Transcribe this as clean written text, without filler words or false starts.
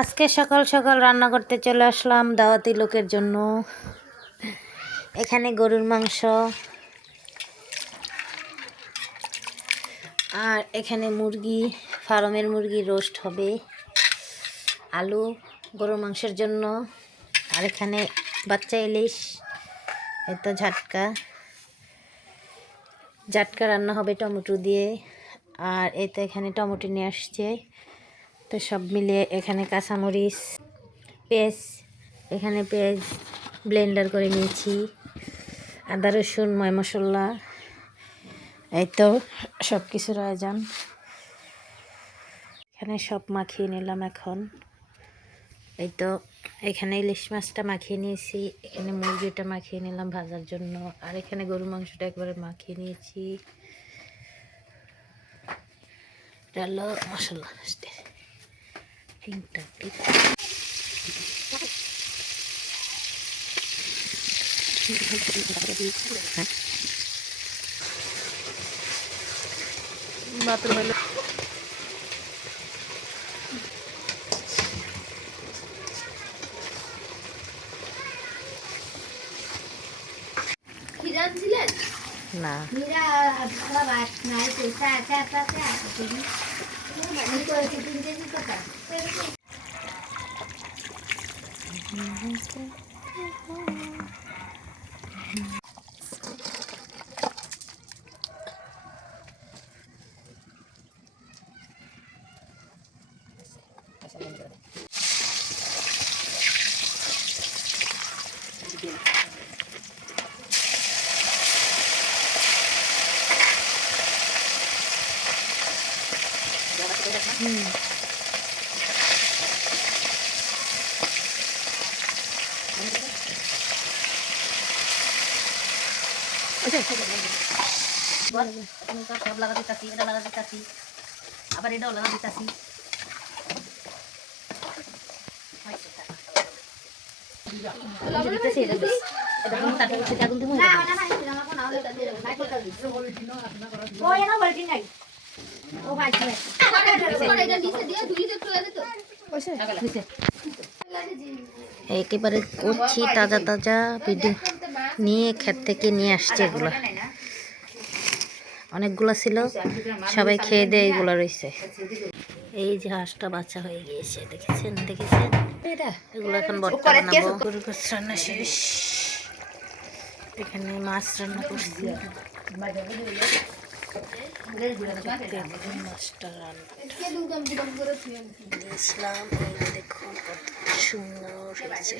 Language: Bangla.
আজকে সকাল সকাল রান্না করতে চলে আসলাম দাওয়াতি লোকের জন্য। এখানে গরুর মাংস আর এখানে মুরগি, ফার্মের মুরগি রোস্ট হবে, আলু গরুর মাংসের জন্য। আর এখানে বাচ্চা ইলিশ, এতো ঝাটকা রান্না হবে টমেটো দিয়ে। আর এতে এখানে টমেটো নিয়ে আসছে, তো সব মিলিয়ে এখানে কাঁচামরিচ, পেঁয়াজ, এখানে পেঁয়াজ ব্লেন্ডার করে নিয়েছি, আদা রসুন ময় মশলা, এই তো সব কিছুর আয়োজন। এখানে সব মাখিয়ে নিলাম এখন। এই তো এখানে ইলিশ মাছটা মাখিয়ে নিয়েছি, এখানে মুরগিটা মাখিয়ে নিলাম ভাজার জন্য, আর এখানে গরুর মাংসটা একবারে মাখিয়ে নিয়েছি। ডালো মশলা বাপরে ভালো। না সব লাগাতে চাচ্ছি, এটা লাগাতে চাচ্ছি, আবার এটাও লাগাতে চাচ্ছি। একেবারে করছি তাজা তাজা ভিডিও নিয়ে ক্ষেত থেকে নিয়ে আসছে। এগুলো অনেকগুলো ছিল, সবাই খেয়ে দিয়ে এগুলো রয়েছে। এই যে হাঁসটা বাচ্চা হয়ে গিয়েছে, দেখেছেন এগুলো এখন ভর্তা বানাবো। গরুর গোশত রান্না শেষ, এখানে মাছ রান্না করছি। মাছটা রান্না ইসলাম, দেখুন কত সুন্দর হয়েছে।